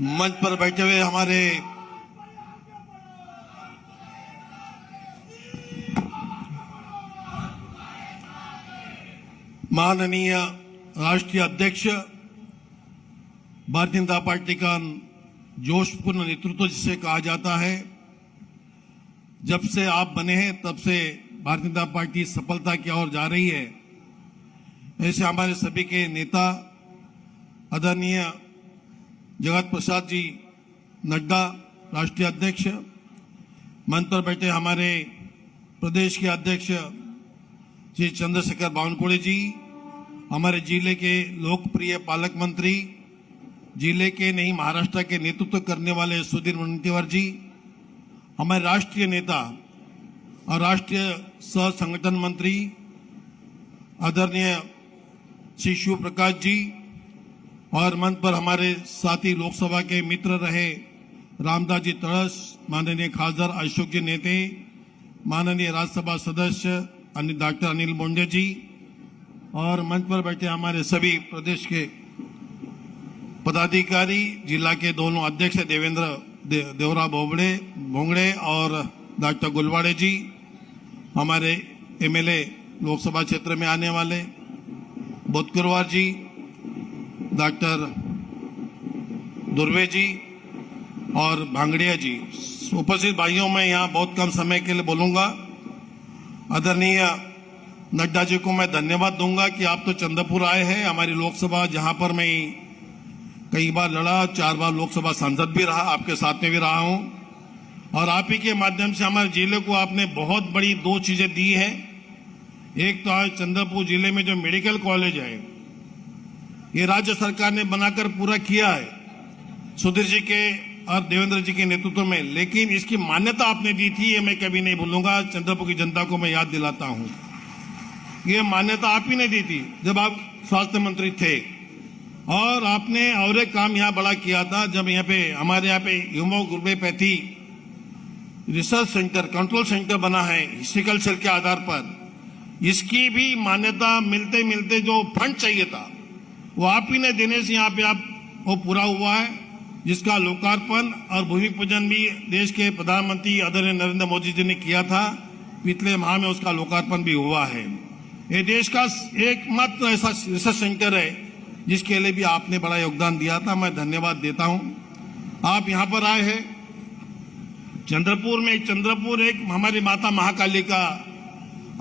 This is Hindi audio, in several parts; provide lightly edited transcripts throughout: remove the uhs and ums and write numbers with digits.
मंच पर बैठे हुए हमारे माननीय राष्ट्रीय अध्यक्ष भारतीय जनता पार्टी का जोशपूर्ण नेतृत्व जिसे कहा जाता है, जब से आप बने हैं तब से भारतीय जनता पार्टी सफलता की ओर जा रही है। ऐसे हमारे सभी के नेता आदरणीय जगत प्रसाद जी नड्डा राष्ट्रीय अध्यक्ष, मंच पर बैठे हमारे प्रदेश के अध्यक्ष श्री चंद्रशेखर बावनकुळे जी, हमारे जिले के लोकप्रिय पालक मंत्री, जिले के नहीं महाराष्ट्र के नेतृत्व करने वाले सुधीर मुनगंटीवार जी, हमारे राष्ट्रीय नेता और राष्ट्रीय सह संगठन मंत्री आदरणीय श्री शिव प्रकाश जी, और मंच पर हमारे साथी लोकसभा के मित्र रहे रामदास जी तड़स, माननीय खासदार अशोक जी नेते, माननीय राज्यसभा सदस्य डॉक्टर अनिल बोंडे जी, और मंच पर बैठे हमारे सभी प्रदेश के पदाधिकारी, जिला के दोनों अध्यक्ष देवरा भोंगड़े और डॉक्टर गुलवाड़े जी, हमारे एमएलए लोकसभा क्षेत्र में आने वाले बोधकुरवार जी, डॉक्टर दुर्वे जी और भांगड़िया जी, उपस्थित भाइयों में यहाँ बहुत कम समय के लिए बोलूंगा। आदरणीय नड्डा जी को मैं धन्यवाद दूंगा कि आप तो चंद्रपुर आए हैं, हमारी लोकसभा जहां पर मैं कई बार लड़ा, 4 बार लोकसभा सांसद भी रहा, आपके साथ में भी रहा हूं, और आप ही के माध्यम से हमारे जिले को आपने बहुत बड़ी 2 चीजें दी है। एक तो आज चंद्रपुर जिले में जो मेडिकल कॉलेज है ये राज्य सरकार ने बनाकर पूरा किया है सुधीर जी के और देवेंद्र जी के नेतृत्व में, लेकिन इसकी मान्यता आपने दी थी, ये मैं कभी नहीं भूलूंगा। चंद्रपुर की जनता को मैं याद दिलाता हूं, ये मान्यता आप ही ने दी थी जब आप स्वास्थ्य मंत्री थे, और आपने और एक काम यहाँ बड़ा किया था जब हमारे यहाँ पे ह्यूमोग्लोबैथी रिसर्च सेंटर, कंट्रोल सेंटर बना है सिकल सेल के आधार पर। इसकी भी मान्यता मिलते मिलते जो फंड चाहिए था वो आप ही ने देने से यहाँ पे आप वो पूरा हुआ है, जिसका लोकार्पण और भूमि पूजन भी देश के प्रधानमंत्री आदरणीय नरेंद्र मोदी जी ने किया था। पिछले माह में उसका लोकार्पण भी हुआ है। ये देश का एकमात्र ऐसा रिसर्च सेंटर है जिसके लिए भी आपने बड़ा योगदान दिया था, मैं धन्यवाद देता हूं। आप यहां पर आए हैं चंद्रपुर एक हमारी माता महाकाली का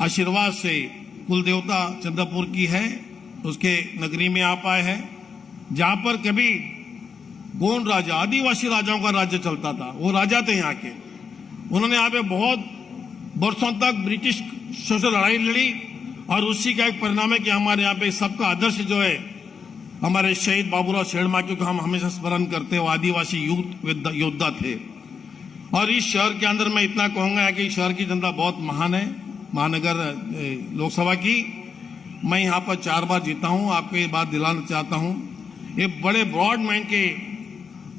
आशीर्वाद से कुल देवता चंद्रपुर की है, उसके नगरी में आप आए हैं जहां पर कभी गोंड राजा, आदिवासी राजाओं का राज्य चलता था, वो राजा थे यहाँ के। उन्होंने यहाँ पे बहुत वर्षों तक ब्रिटिश से लड़ाई लड़ी, और उसी का एक परिणाम है कि हमारे यहाँ पे सबका आदर्श जो है हमारे शहीद बाबूराव शेरमाक्यू को हम हमेशा स्मरण करते हैं, वो आदिवासी योद्धा थे। और इस शहर के अंदर मैं इतना कहूंगा कि शहर की जनता बहुत महान है। महानगर लोकसभा की मैं यहाँ पर 4 बार जीता हूँ, आपको ये बात दिलाना चाहता हूँ। ये बड़े ब्रॉड माइंड के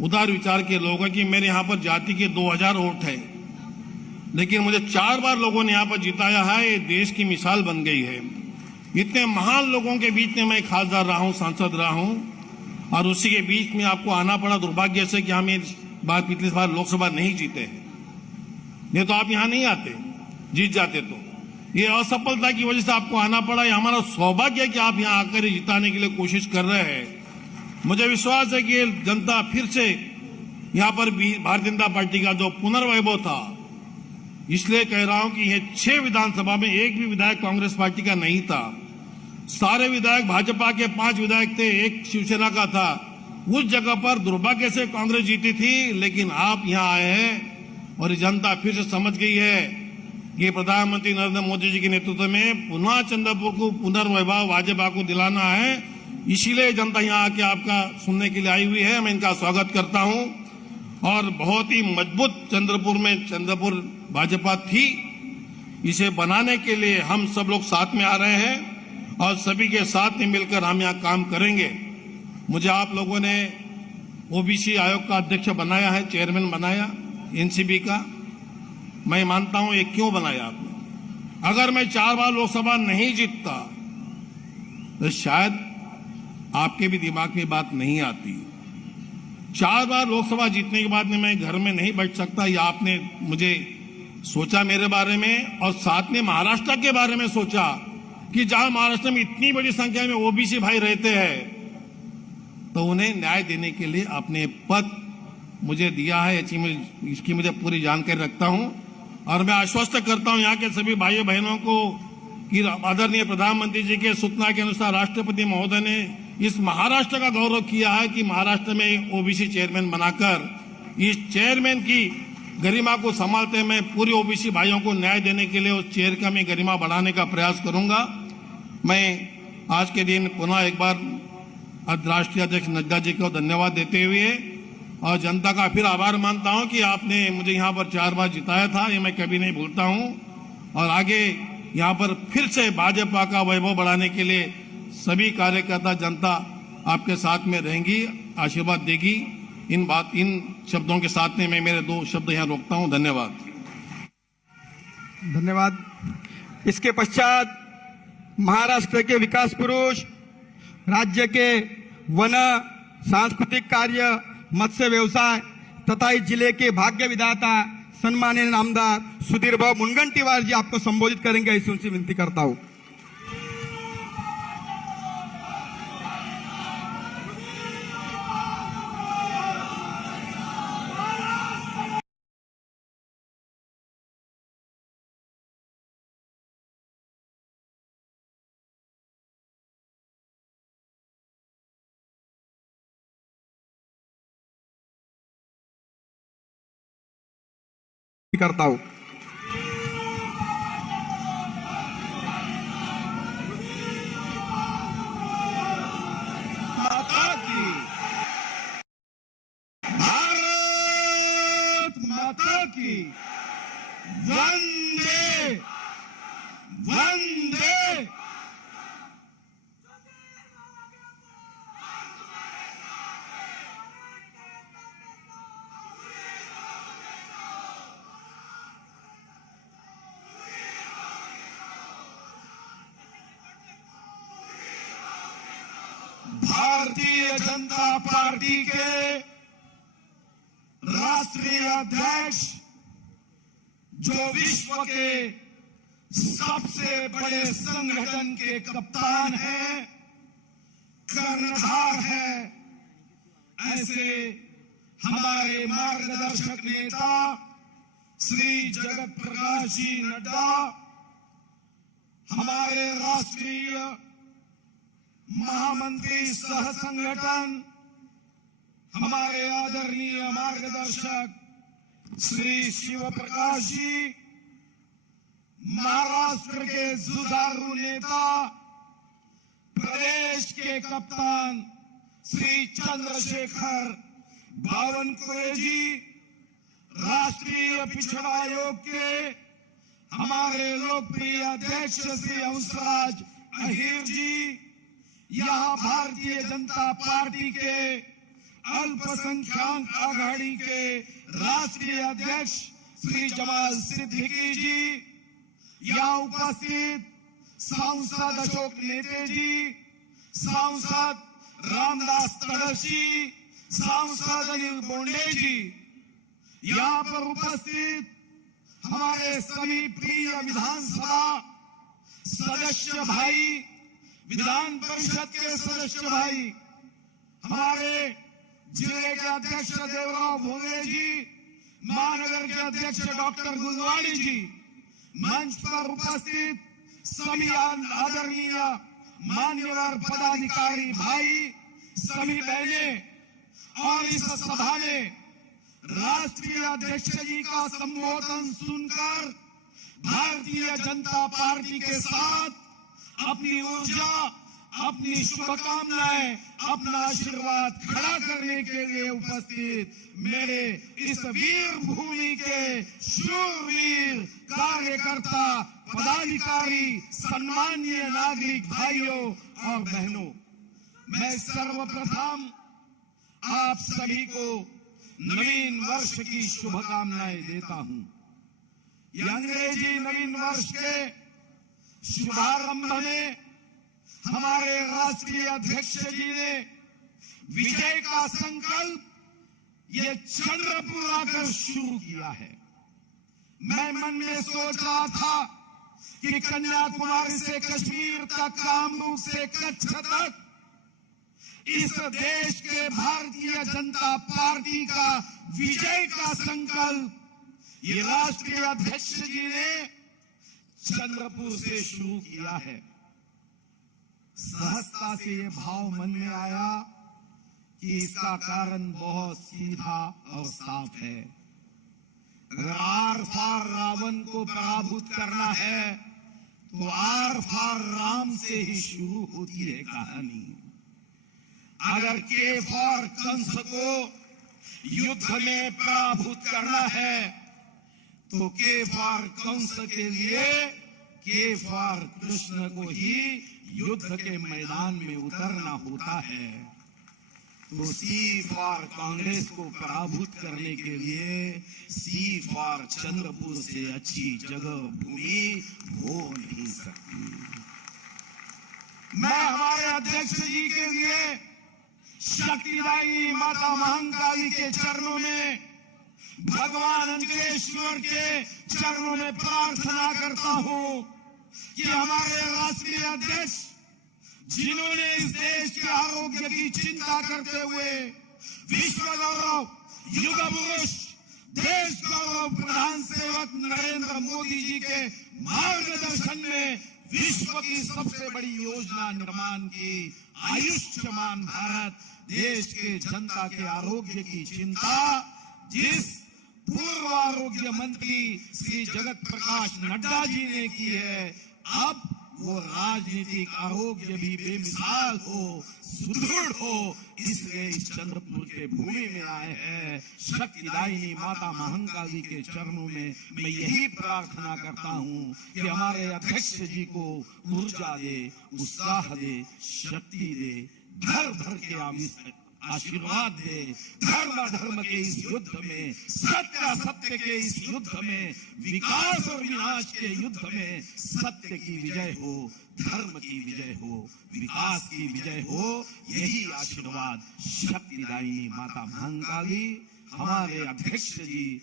उदार विचार के लोग हैं कि मेरे यहाँ पर जाति के 2000 वोट है, लेकिन मुझे 4 बार लोगों ने यहाँ पर जिताया है, ये देश की मिसाल बन गई है। इतने महान लोगों के बीच में मैं खासदार रहा हूँ, सांसद रहा हूँ, और उसी के बीच में आपको आना पड़ा दुर्भाग्य से कि हम ये बात पिछली बार लोकसभा नहीं जीते हैं, नहीं तो आप यहाँ नहीं आते, जीत जाते। तो ये असफलता की वजह से आपको आना पड़ा। ये हमारा सौभाग्य है कि आप यहाँ आकर जिताने के लिए कोशिश कर रहे हैं। मुझे विश्वास है कि ये जनता फिर से यहाँ पर भारतीय जनता पार्टी का जो पुनर्वैभव था, इसलिए कह रहा हूं कि ये 6 विधानसभा में एक भी विधायक कांग्रेस पार्टी का नहीं था, सारे विधायक भाजपा के 5 विधायक थे, एक शिवसेना का था। उस जगह पर दुर्भाग्य से कांग्रेस जीती थी, लेकिन आप यहाँ आए हैं और जनता फिर से समझ गई है कि प्रधानमंत्री नरेंद्र मोदी जी के नेतृत्व में पुनः चंद्रपुर को पुनर्वैभव भाजपा को दिलाना है, इसीलिए जनता यहाँ आके आपका सुनने के लिए आई हुई है। मैं इनका स्वागत करता हूँ, और बहुत ही मजबूत चंद्रपुर भाजपा थी, इसे बनाने के लिए हम सब लोग साथ में आ रहे हैं और सभी के साथ में मिलकर हम यहाँ काम करेंगे। मुझे आप लोगों ने ओबीसी आयोग का अध्यक्ष बनाया है, चेयरमैन बनाया एनसीबी का। मैं मानता हूं ये क्यों बनाया आपने। अगर मैं 4 बार लोकसभा नहीं जीतता तो शायद आपके भी दिमाग में बात नहीं आती। 4 बार लोकसभा जीतने के बाद में मैं घर में नहीं बैठ सकता, या आपने मुझे सोचा मेरे बारे में, और साथ में महाराष्ट्र के बारे में सोचा कि जहां महाराष्ट्र में इतनी बड़ी संख्या में ओबीसी भाई रहते हैं, तो उन्हें न्याय देने के लिए आपने पद मुझे दिया है। इसकी मुझे पूरी जानकारी रखता हूं, और मैं आश्वस्त करता हूं यहाँ के सभी भाइयों बहनों को कि आदरणीय प्रधानमंत्री जी के सूचना के अनुसार राष्ट्रपति महोदय ने इस महाराष्ट्र का गौरव किया है कि महाराष्ट्र में ओबीसी चेयरमैन बनाकर इस चेयरमैन की गरिमा को संभालते मैं पूरे ओबीसी भाइयों को न्याय देने के लिए उस चेयर का मैं गरिमा बढ़ाने का प्रयास करूंगा। मैं आज के दिन पुनः एक बार राष्ट्रीय अध्यक्ष नड्डा जी को धन्यवाद देते हुए और जनता का फिर आभार मानता हूं कि आपने मुझे यहां पर 4 बार जिताया था, ये मैं कभी नहीं भूलता हूं। और आगे यहां पर फिर से भाजपा का वैभव बढ़ाने के लिए सभी कार्यकर्ता जनता आपके साथ में रहेंगी, आशीर्वाद देगी। इन शब्दों के साथ में मैं मेरे 2 शब्द यहां रोकता हूं। धन्यवाद। धन्यवाद। इसके पश्चात महाराष्ट्र के विकास पुरुष, राज्य के वन, सांस्कृतिक कार्य, मत्स्य व्यवसाय तथा इस जिले के भाग्य विधाता सम्माननीय आमदार सुधीर भाऊ मुनगंटीवार जी आपको संबोधित करेंगे, ऐसी उनसे विनती करता हूं। करता हूं। माता की, भारत माता की, वंदे वंदे। भारतीय जनता पार्टी के राष्ट्रीय अध्यक्ष, जो विश्व के सबसे बड़े संगठन के कप्तान हैं, कर्णधार हैं, ऐसे हमारे मार्गदर्शक नेता श्री जगत प्रकाश जी नड्डा, हमारे राष्ट्रीय महामंत्री सह संगठन, हमारे आदरणीय मार्गदर्शक श्री शिव प्रकाश जी, महाराष्ट्र के जुझारू नेता, प्रदेश के कप्तान श्री चंद्रशेखर बावनकुळे जी, राष्ट्रीय पिछड़ा आयोग के हमारे लोकप्रिय अध्यक्ष श्री हंसराज अहीर जी, यहाँ भारतीय जनता पार्टी के अल्पसंख्यक आघाड़ी के राष्ट्रीय अध्यक्ष श्री जमाल सिद्दीकी जी, यहाँ उपस्थित सांसद अशोक नेते जी, सांसद रामदास तड़स जी, सांसद अनिल बोंडे जी, यहाँ पर उपस्थित हमारे सभी प्रिय विधानसभा सदस्य भाई, विधान परिषद के सदस्य भाई, हमारे जिले के अध्यक्ष देवराव भोगे जी, महानगर के अध्यक्ष डॉक्टर गुलवाड़ी जी, मंच पर उपस्थित सभी आदरणीय मान्यवर पदाधिकारी भाई, सभी बहनें, और इस सभा में राष्ट्रीय अध्यक्ष जी का संबोधन सुनकर भारतीय जनता पार्टी के साथ अपनी ऊर्जा, अपनी शुभकामनाएं, अपना आशीर्वाद खड़ा करने के लिए उपस्थित मेरे इस वीर भूमि के शूरवीर कार्यकर्ता, पदाधिकारी, सम्मानीय नागरिक भाइयों और बहनों, मैं सर्वप्रथम आप सभी को नवीन वर्ष की शुभकामनाएं देता हूं। ये अंग्रेजी नवीन वर्ष के शुभारंभ में हमारे राष्ट्रीय अध्यक्ष जी ने विजय का संकल्प ये चंद्रपुर आकर शुरू किया है। मैं मन में सोच रहा था कि कन्याकुमारी से कश्मीर तक, कामरूप से कच्छ तक इस देश के भारतीय जनता पार्टी का विजय का संकल्प ये राष्ट्रीय अध्यक्ष जी ने चंद्रपुर से शुरू किया है। सहजता से ये भाव मन में आया कि इसका कारण बहुत सीधा और साफ है। अगर आर फार रावण को पराभूत करना है तो आर फार राम से ही शुरू होती है कहानी। अगर के फार कंस को युद्ध में पराभूत करना है तो के फार कंस के लिए के फार कृष्ण को ही युद्ध के मैदान में उतरना होता है। तो सी फार कांग्रेस को पराभूत करने के लिए सी फार चंद्रपुर से अच्छी जगह भूमि हो नहीं सकती। मैं हमारे अध्यक्ष जी के लिए शक्तिदायी माता महाकाली के चरणों में, भगवान अंकलेश्वर के चरणों में प्रार्थना करता हूं कि हमारे राष्ट्रीय अध्यक्ष जिन्होंने इस देश के आरोग्य की चिंता करते हुए विश्व गौरव युग पुरुष देश गौरव प्रधान सेवक नरेंद्र मोदी जी के मार्गदर्शन में विश्व की सबसे बड़ी योजना निर्माण की आयुष्मान भारत, देश के जनता के आरोग्य की चिंता जिस पूर्व आरोग्य मंत्री श्री जगत प्रकाश नड्डा जी ने की है, अब वो राजनीतिक आरोग्य भी बेमिसाल हो, सुदृढ़ हो, इसलिए इस चंद्रपुर के भूमि में आए हैं। शक्तिदायिनी माता महाकाली के चरणों में मैं यही प्रार्थना करता हूं कि हमारे अध्यक्ष जी को ऊर्जा दे, उत्साह दे, शक्ति दे, भर भर के आशीर्वाद दे। धर्म के इस युद्ध में, सत्य के इस युद्ध में, विकास और विनाश के युद्ध में सत्य की विजय हो, धर्म की विजय हो, विकास की विजय हो, यही आशीर्वाद शक्तिदायिनी माता महाकाली हमारे अध्यक्ष जी,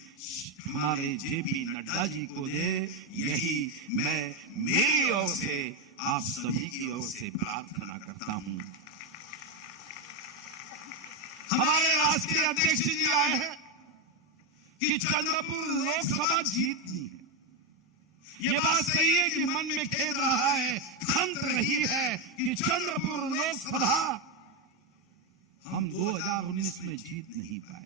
हमारे जेपी नड्डा जी को दे। यही मैं मेरी ओर से, आप सभी की ओर से प्रार्थना करता हूं। हमारे राष्ट्रीय अध्यक्ष जी आए हैं कि चंद्रपुर लोकसभा जीतनी है। ये बात सही है कि मन में खेद रहा है, खंत रही है कि चंद्रपुर लोकसभा हम 2019 में जीत नहीं पाए।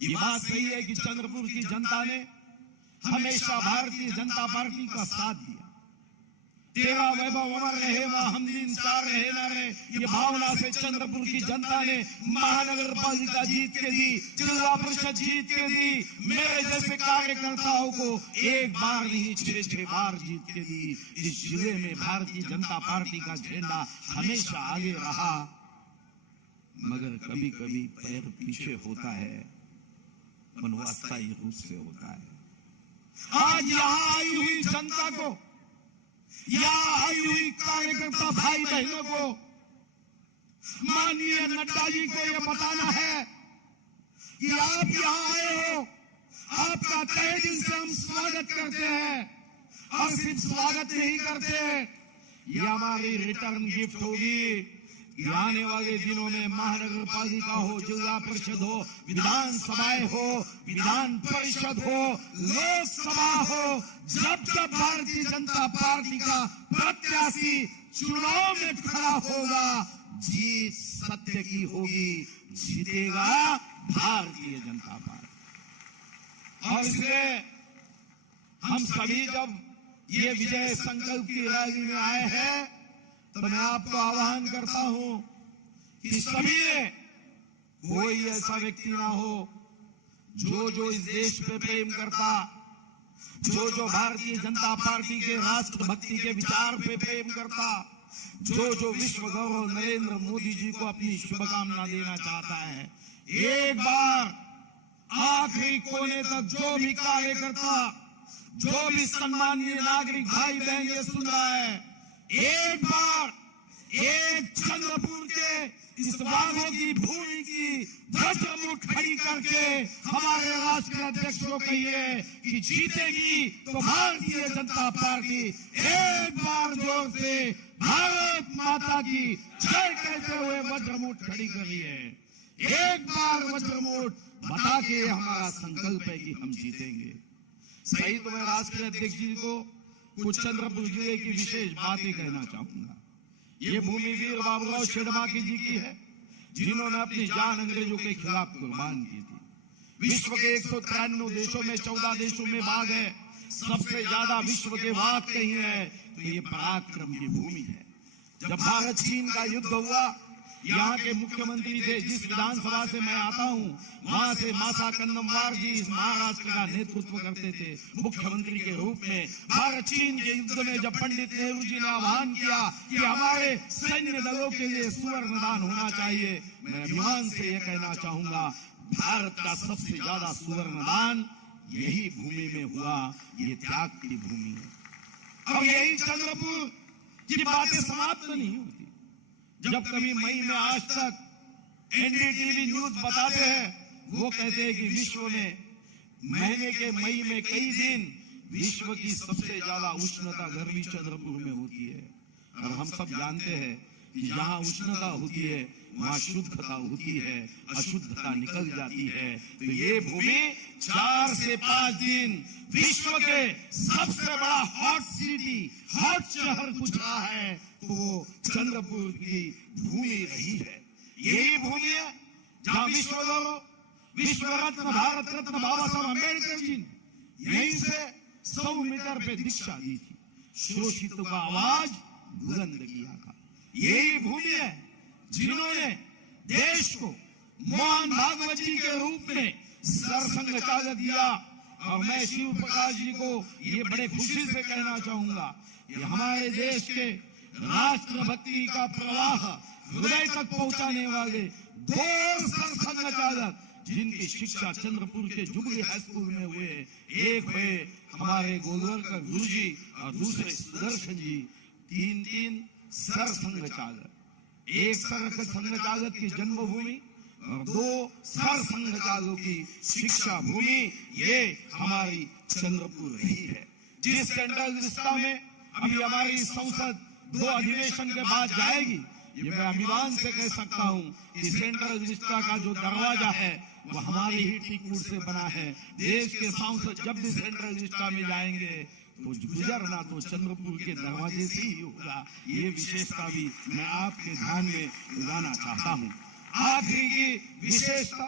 ये बात सही है कि चंद्रपुर की जनता ने हमेशा भारतीय जनता पार्टी का साथ दिया। तेरा वैभव अमर रहे, वहां हम दिन सार रहे ना रहे, ये भावना से चंद्रपुर की जनता ने महानगर पालिका जीत के दी, जिला परिषद जीत के दी। मेरे जैसे कार्यकर्ताओं को एक बार नहीं 6 बार जीत के दी। इस जिले में भारतीय जनता पार्टी का झंडा हमेशा आगे रहा, मगर कभी कभी पैर पीछे होता है, मनवास्ताई रूप से होता है। आज यहाँ आई हुई जनता को, यहाँ आई हुई कार्यकर्ता भाई बहनों को, माननीय नड्डा जी को यह बताना है कि आप यहाँ आए हो, आपका तहे दिल से हम स्वागत करते हैं। और सिर्फ स्वागत नहीं करते, ये हमारी रिटर्न गिफ्ट होगी कि आने वाले दिनों में महानगर पालिका हो, जिला परिषद हो, विधानसभाएं हो, विधान परिषद हो, लोकसभा हो, जब जब भारतीय जनता पार्टी का प्रत्याशी चुनाव में खड़ा होगा, जीत सत्य की होगी, जीतेगा भारतीय जनता पार्टी। और इसलिए हम सभी जब ये विजय संकल्प की रैली में आए हैं तो मैं आपको आह्वान करता हूं कि सभी कोई ऐसा व्यक्ति ना हो जो इस देश पे प्रेम करता, जो भारतीय जनता पार्टी के राष्ट्रभक्ति के विचार पे प्रेम करता, जो विश्व गौरव नरेंद्र मोदी जी को अपनी शुभकामना देना चाहता है। एक बार आखिरी कोने तक जो भी कार्यकर्ता, जो भी सम्मानीय नागरिक भाई बहन ये सुन रहा है, एक बार एक चंद्रपुर के इस बागों की भूमि की वज्रमुठ खड़ी करके हमारे राष्ट्रीय अध्यक्ष को कहिए कि जीतेगी तो भारतीय जनता पार्टी। एक बार जोर से भारत माता की जय कहते हुए वज्रमुठ खड़ी कर रही है। एक बार वज्रमुठ बता के हमारा संकल्प है कि हम जीतेंगे। सही तो मैं राष्ट्रीय अध्यक्ष जी को कुछ चंद्रपुर जिले की विशेष बातें कहना चाहूंगा। ये भूमि वीर बाबूराव शेडमाकी जी की है, जिन्होंने अपनी जान अंग्रेजों के खिलाफ कुर्बान की थी। विश्व के 193 देशों में 14 देशों में बाघ है, सबसे ज्यादा विश्व के बाघ कहीं है तो ये पराक्रम की भूमि है। जब भारत चीन का युद्ध हुआ, यहाँ के मुख्यमंत्री थे, जिस विधानसभा से मैं आता हूँ वहां से मासा कन्नमवार जी इस महाराष्ट्र का नेतृत्व करते थे मुख्यमंत्री के रूप में। भारत चीन के युद्ध में जब पंडित नेहरू जी ने आह्वान किया कि हमारे सैन्य दलों के लिए सुवर्ण दान होना चाहिए, मैं अभिमान से यह कहना चाहूंगा भारत का सबसे ज्यादा सुवर्ण दान यही भूमि में हुआ। ये त्याग की भूमि है। अब यही चंद्रपुर की बातें समाप्त नहीं होती। जब कभी मई में आज तक एनडीटीवी न्यूज बताते हैं, वो कहते हैं कि विश्व में महीने के मई में कई दिन विश्व की सबसे ज्यादा उष्णता गर्मी चंद्रपुर में होती है। और हम सब जानते हैं कि जहां उष्णता होती है वहां शुद्धता होती है, अशुद्धता निकल जाती है। तो ये भूमि 4 से 5 दिन विश्व के सबसे बड़ा हॉट सिटी, हॉट शहर कुछ रहा है तो वो चंद्रपुर की भूमि रही है। यही भूमि है जहां विश्व रत्न भारत रत्न बाबा साहब अम्बेडकर जी ने यहीं से 100 मीटर पे दीक्षा दी थी, शोषितों का आवाज बुलंद किया था। यही भूमि है जिन्होंने देश को मोहन भागवत जी के रूप में सरसंघ चालक दिया। और मैं शिव प्रकाश जी को ये बड़े खुशी से कहना चाहूंगा कि हमारे देश के राष्ट्रभक्ति का प्रवाह हृदय तक पहुंचाने वाले 2 सरसंघ चालक जिनकी शिक्षा चंद्रपुर के जुबली हाई स्कूल में हुए, एक हुए हमारे गोलवलकर गुरु जी और दूसरे सुदर्शन जी। 3 सरसंघ चालक, एक सरसंघ चालक की जन्मभूमि और 2 सरसंघ चालकों की शिक्षा भूमि, ये हमारी चंद्रपुर रही है। जिस सेंट्रल रिश्ता में अभी हमारी संसद 2 अधिवेशन के बाद जाएगी, ये मैं अभिमान से कह सकता हूँ कि सेंट्रल रिश्ता का जो दरवाजा है वो हमारी ही टीकूट से बना है। देश के सांसद जब भी सेंट्रल रिश्ता में जाएंगे तो गुजरना तो चंद्रपुर के दरवाजे से ही होगा। ये विशेषता भी मैं आपके ध्यान में लाना चाहता हूँ। आखिरी की विशेषता,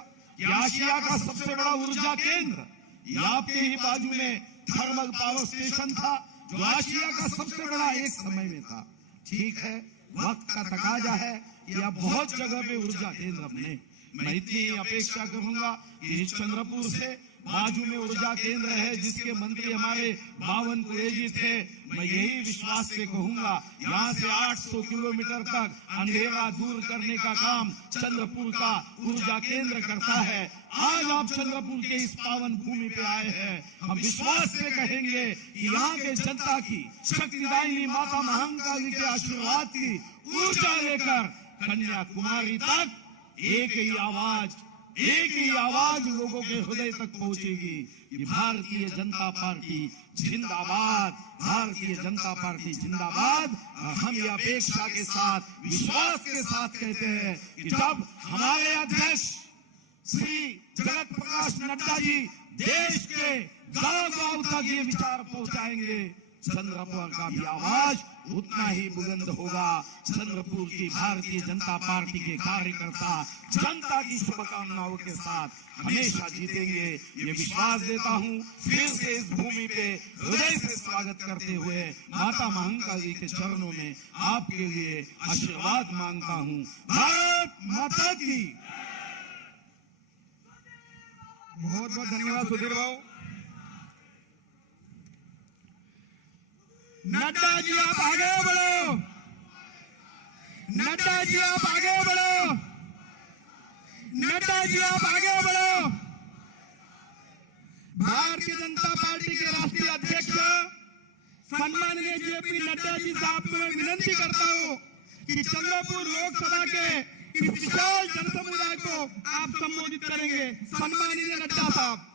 आशिया का सबसे बड़ा ऊर्जा केंद्र ये आपके ही बाजू में थर्मल पावर स्टेशन था, जो आशिया का सबसे बड़ा एक समय में था। ठीक है, वक्त का तकाजा है कि अब बहुत जगह पे ऊर्जा केंद्र बने। मैं इतनी अपेक्षा करूंगा कि चंद्रपुर से बाजू में ऊर्जा केंद्र है जिसके मंत्री हमारे बावन कुरेजी थे। मैं यही विश्वास से कहूंगा यहाँ से 800 किलोमीटर तक अंधेरा दूर करने का काम चंद्रपुर का ऊर्जा केंद्र करता है। आज आप चंद्रपुर के इस पावन भूमि पे आए हैं, हम विश्वास से कहेंगे कि यहाँ के जनता की शक्तिदायिनी माता महाकाली के आशीर्वाद की ऊर्जा लेकर कन्याकुमारी तक एक ही आवाज लोगों के हृदय तक पहुंचेगी कि भारतीय जनता पार्टी जिंदाबाद, भारतीय जनता पार्टी जिंदाबाद। और हम ये अपेक्षा के साथ, विश्वास के साथ कहते हैं कि जब हमारे अध्यक्ष श्री जगत प्रकाश नड्डा जी देश के गांव-गांव तक ये विचार पहुंचाएंगे, चंद्रपुर का भी आवाज उतना ही बुलंद होगा। चंद्रपुर की भारतीय जनता पार्टी के कार्यकर्ता जनता की शुभकामनाओं के साथ हमेशा जीतेंगे, ये विश्वास देता हूँ। फिर से इस भूमि पे हृदय से स्वागत करते हुए माता महाकाली के चरणों में आपके लिए आशीर्वाद मांगता हूँ। भारत माता की। बहुत बहुत धन्यवाद सुधीर भाऊ। नड्डा जी आप आगे बढ़ो, नड्डा जी आप आगे बढ़ो, नड्डा जी आप आगे बढ़ो। भारतीय जनता पार्टी के राष्ट्रीय अध्यक्ष सम्माननीय जेपी नड्डा जी साहब को मैं विनंती करता हूं कि चंद्रपुर लोकसभा के इस विशाल जनसमुदाय को आप संबोधित करेंगे। सम्माननीय नड्डा साहब।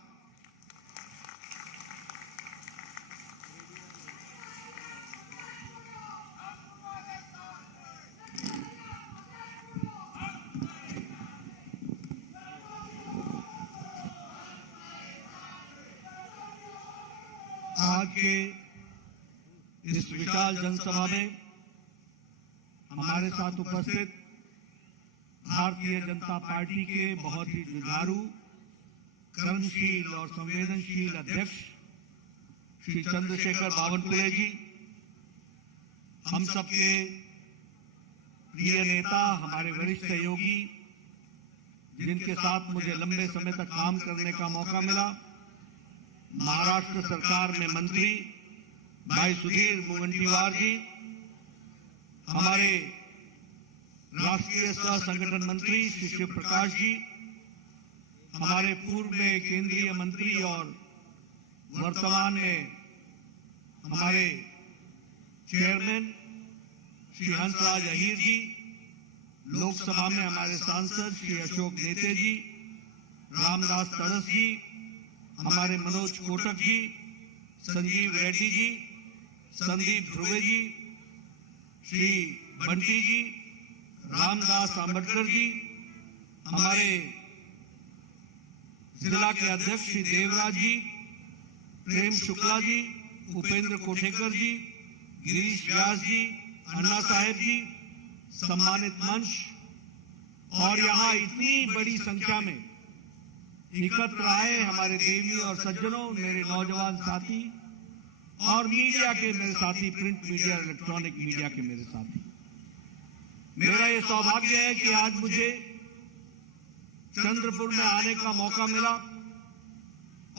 आज के इस विशाल जनसभा में हमारे साथ उपस्थित भारतीय जनता पार्टी के बहुत ही जुझारू, कर्मशील और संवेदनशील अध्यक्ष श्री चंद्रशेखर बावनकुले जी, हम सबके प्रिय नेता, हमारे वरिष्ठ सहयोगी, जिनके साथ मुझे लंबे समय तक काम करने का मौका मिला, महाराष्ट्र सरकार में मंत्री भाई सुधीर मुनगंटीवार जी, हमारे राष्ट्रीय सह संगठन मंत्री श्री शिव प्रकाश जी, हमारे पूर्व में केंद्रीय मंत्री और वर्तमान में हमारे चेयरमैन श्री हंसराज अहीर जी, लोकसभा में हमारे सांसद श्री अशोक नेते जी, रामदास तड़स जी, हमारे मनोज कोटक जी, संजीव रेड्डी जी, संदीप ध्रुवे जी, श्री बंटी जी, रामदास आंबेडकर जी, हमारे जिला के अध्यक्ष श्री देवराज जी, प्रेम शुक्ला जी, उपेंद्र कोठेकर जी, गिरीश व्यास जी, अन्ना साहेब जी, सम्मानित मंच और यहाँ इतनी बड़ी संख्या में एकत्र आए हमारे देवी और सज्जनों, मेरे नौजवान साथी और मीडिया के मेरे साथी, प्रिंट मीडिया, इलेक्ट्रॉनिक मीडिया के मेरे साथी, मेरा ये सौभाग्य है कि आज मुझे चंद्रपुर में आने का मौका मिला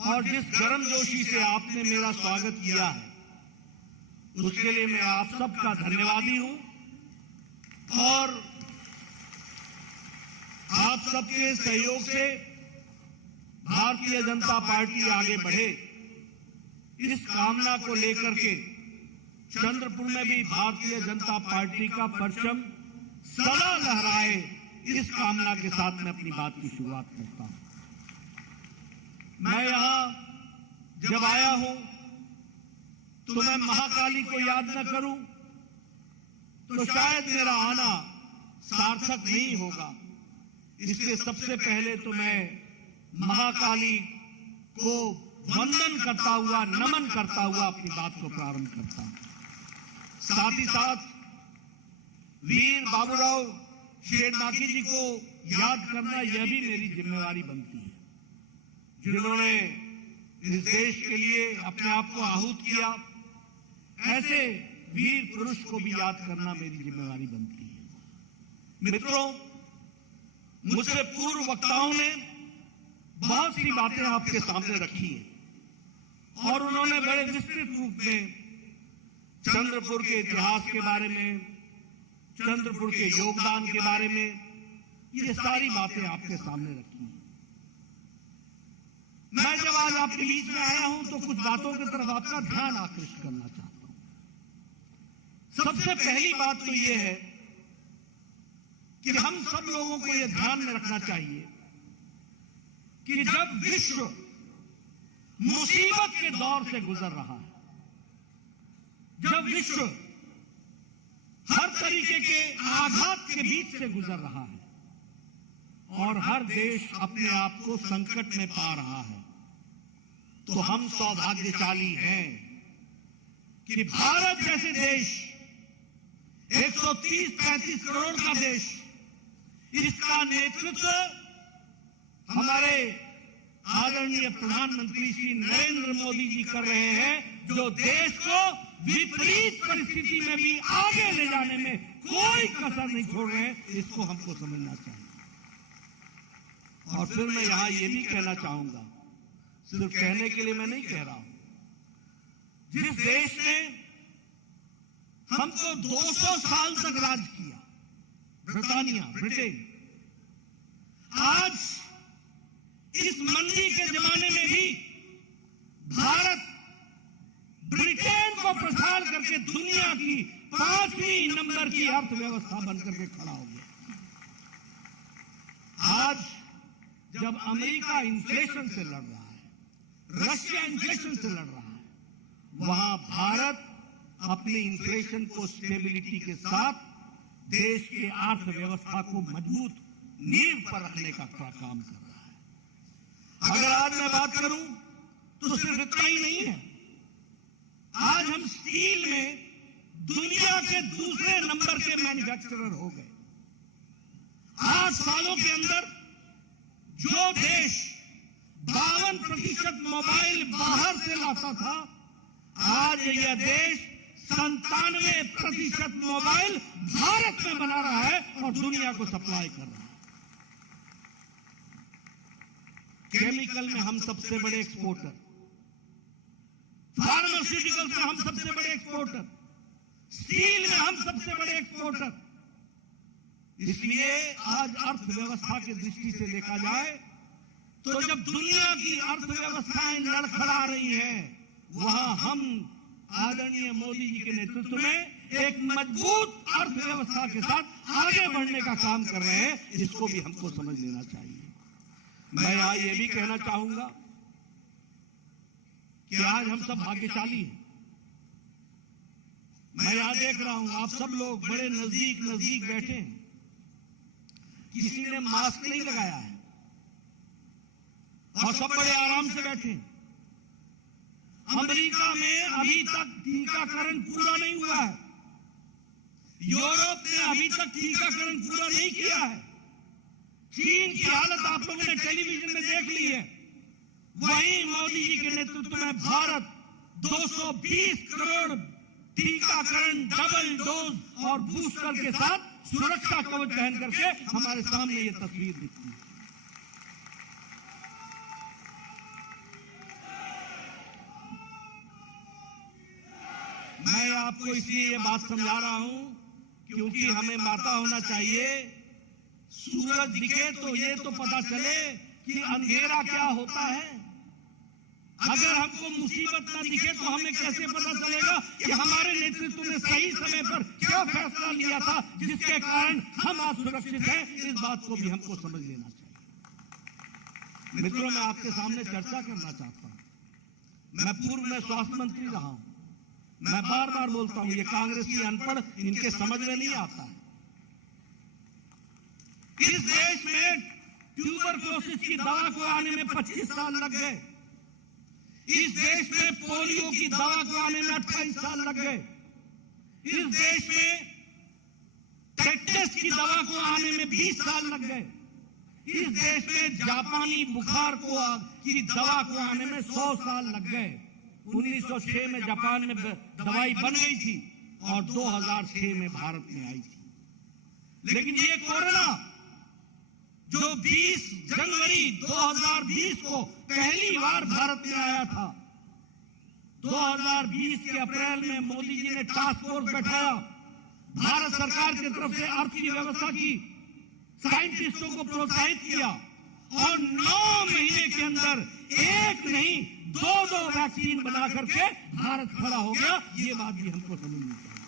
और जिस गर्मजोशी से आपने मेरा स्वागत किया है उसके लिए मैं आप सबका धन्यवादी हूं और आप सबके सहयोग से भारतीय जनता पार्टी आगे बढ़े, इस कामना को लेकर के चंद्रपुर में भी भारतीय जनता पार्टी का परचम सदा लहराए, इस कामना के साथ मैं अपनी बात की शुरुआत करता हूं। मैं यहां जब आया हूं तो मैं महाकाली को याद न करूं तो शायद मेरा आना सार्थक नहीं होगा। इसलिए सबसे पहले तो मैं महाकाली को वंदन करता हुआ, नमन करता हुआ अपनी बात को प्रारंभ करता हूं। साथ ही साथ वीर बाबूराव शेरनाकी जी को याद करना यह भी मेरी जिम्मेवारी बनती है, जिन्होंने इस देश के लिए अपने आप को आहूत किया। ऐसे वीर पुरुष को भी याद करना मेरी जिम्मेवारी बनती है। मित्रों, मुझसे पूर्व वक्ताओं ने बहुत सी बातें आपके सामने रखी है और उन्होंने बड़े विस्तृत रूप में चंद्रपुर के इतिहास के बारे में, चंद्रपुर के योगदान के बारे में, ये सारी बातें आपके सामने रखी हैं। मैं जब आज आपके बीच में आया हूं तो कुछ बातों की तरफ आपका ध्यान आकृष्ट करना चाहता हूं। सबसे पहली बात तो यह है कि हम सब लोगों को यह ध्यान में रखना चाहिए कि जब विश्व मुसीबत के दौर से गुजर रहा है, जब विश्व हर तरीके के आघात के बीच से गुजर रहा है और हर देश अपने आप को संकट में पा रहा है, तो हम सौभाग्यशाली हैं कि भारत जैसे देश, 130-135 करोड़ का देश, इसका नेतृत्व हमारे आदरणीय प्रधानमंत्री श्री नरेंद्र मोदी जी कर रहे हैं, जो देश को विपरीत परिस्थिति में भी आगे ले जाने में कोई कसर नहीं छोड़ रहे हैं। इसको हमको समझना चाहिए। और फिर मैं यहां यह भी कहना चाहूंगा, सिर्फ कहने के लिए मैं नहीं कह रहा हूं, जिस देश ने हमको 200 साल तक राज किया, ब्रिटेन, आज इस मंदी के जमाने में भी भारत ब्रिटेन को प्रसार करके दुनिया की 5वीं नंबर की अर्थव्यवस्था बनकर के खड़ा हो गया। आज जब अमेरिका इन्फ्लेशन से लड़ रहा है, रशिया इन्फ्लेशन से लड़ रहा है, वहां भारत अपने इन्फ्लेशन को स्टेबिलिटी के साथ देश की अर्थव्यवस्था को मजबूत नींव पर रखने का काम कर रहा है। अगर आज मैं बात करूं तो सिर्फ इतना ही नहीं है, आज हम स्टील में दुनिया के दूसरे नंबर के मैन्युफैक्चरर हो गए। 8 सालों के अंदर जो देश 52% मोबाइल बाहर से लाता था, आज यह देश 97% मोबाइल भारत में बना रहा है और दुनिया को सप्लाई कर रहा है। केमिकल में हम सबसे बड़े एक्सपोर्टर, फार्मास्यूटिकल्स में हम सबसे बड़े एक्सपोर्टर, स्टील में हम सबसे बड़े एक्सपोर्टर। इसलिए आज अर्थव्यवस्था की दृष्टि से देखा जाए तो जब दुनिया की अर्थव्यवस्थाएं लड़खड़ा रही हैं, वहां हम आदरणीय मोदी जी के नेतृत्व में एक मजबूत अर्थव्यवस्था के साथ आगे बढ़ने का काम कर रहे हैं। इसको भी हमको समझ लेना चाहिए। मैं यहां ये भी कहना चाहूंगा कि आज हम सब भाग्यशाली हैं। मैं यहां देख रहा हूं आप सब लोग बड़े नजदीक नजदीक बैठे हैं, किसी ने मास्क नहीं लगाया है और सब बड़े आराम से बैठे हैं। अमेरिका में अभी तक टीकाकरण पूरा नहीं हुआ है, यूरोप ने अभी तक टीकाकरण पूरा नहीं किया है, चीन की हालत आप लोगों ने टेलीविजन में देख ली है। वहीं मोदी जी के नेतृत्व में भारत 220 करोड़ टीकाकरण डबल डोज और बूस्टर के साथ सुरक्षा कवच पहन करके हमारे सामने ये तस्वीर दिखती है। मैं आपको इसलिए ये बात समझा रहा हूं क्योंकि हमें माता होना चाहिए। सूरज दिखे तो ये तो पता चले कि अंधेरा क्या होता है। अगर हमको मुसीबत ना दिखे तो हमें कैसे पता चलेगा कि हमारे नेतृत्व ने सही समय पर क्या फैसला लिया था जिसके कारण हम आज सुरक्षित हैं। इस बात को भी हमको समझ लेना चाहिए। मित्रों, मैं आपके सामने चर्चा करना चाहता हूं। मैं पूर्व में स्वास्थ्य मंत्री रहा हूं। मैं बार बार बोलता हूं, ये कांग्रेसी अनपढ़ इनके समझ में नहीं आता है। इस देश में ट्यूबरक्लोसिस की दवा को आने में 25 साल लग गए। इस देश में पोलियो की दवा को आने में 28 साल लग गए। इस देश में टेटनस की दवा को आने में 20 साल लग गए। इस देश में जापानी बुखार की दवा को आने में 100 साल लग गए। 1906 में जापान में दवाई बन गई थी और 2006 में भारत में आई थी। लेकिन ये कोरोना जो 20 जनवरी 2020 को पहली बार भारत में आया था, 2020 के अप्रैल में मोदी जी ने टास्क फोर्स बैठाया, भारत सरकार की तरफ से अर्थव्यवस्था की साइंटिस्टों को प्रोत्साहित किया और 9 महीने के अंदर एक नहीं 2 वैक्सीन बना करके भारत खड़ा हो गया। ये बात भी हमको समझनी चाहिए।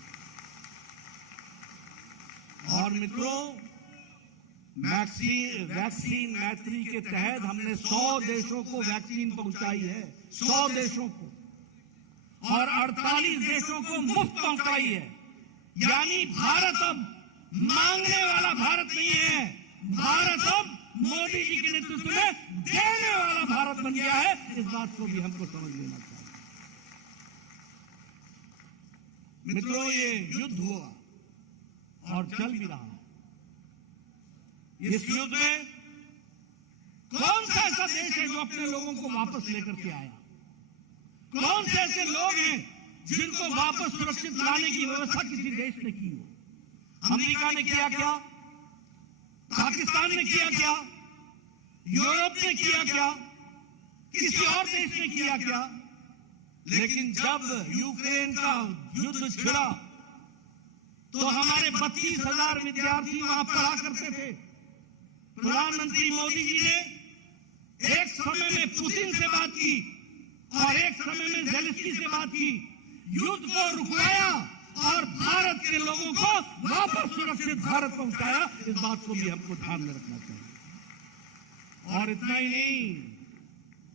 और मित्रों, वैक्सीन मैत्री के तहत हमने 100 देशों को वैक्सीन पहुंचाई है, 100 देशों को, और 48 देशों को मुफ्त पहुंचाई है। यानी भारत अब मांगने वाला भारत नहीं है, भारत अब मोदी जी के नेतृत्व में देने वाला भारत बन गया है। इस बात को भी हमको समझ लेना चाहिए। मित्रों, ये युद्ध हुआ और चल भी रहा है। इस युद्ध में कौन सा ऐसा देश है जो अपने लोगों को वापस लेकर के आया? कौन से ऐसे लोग हैं जिनको वापस सुरक्षित लाने की व्यवस्था किसी देश ने की हो? अमेरिका ने किया क्या? पाकिस्तान ने किया क्या? यूरोप ने किया क्या? किसी और देश ने किया क्या? लेकिन जब यूक्रेन का युद्ध छिड़ा तो हमारे 32,000 विद्यार्थी वहां पढ़ा करते थे। प्रधानमंत्री मोदी जी ने एक समय में पुतिन से बात की और एक समय में ज़ेलेंस्की से बात की, युद्ध को रुकवाया और भारत के लोगों को वापस सुरक्षित भारत पहुंचाया। इस बात को भी हमको ध्यान में रखना चाहिए। और इतना ही नहीं,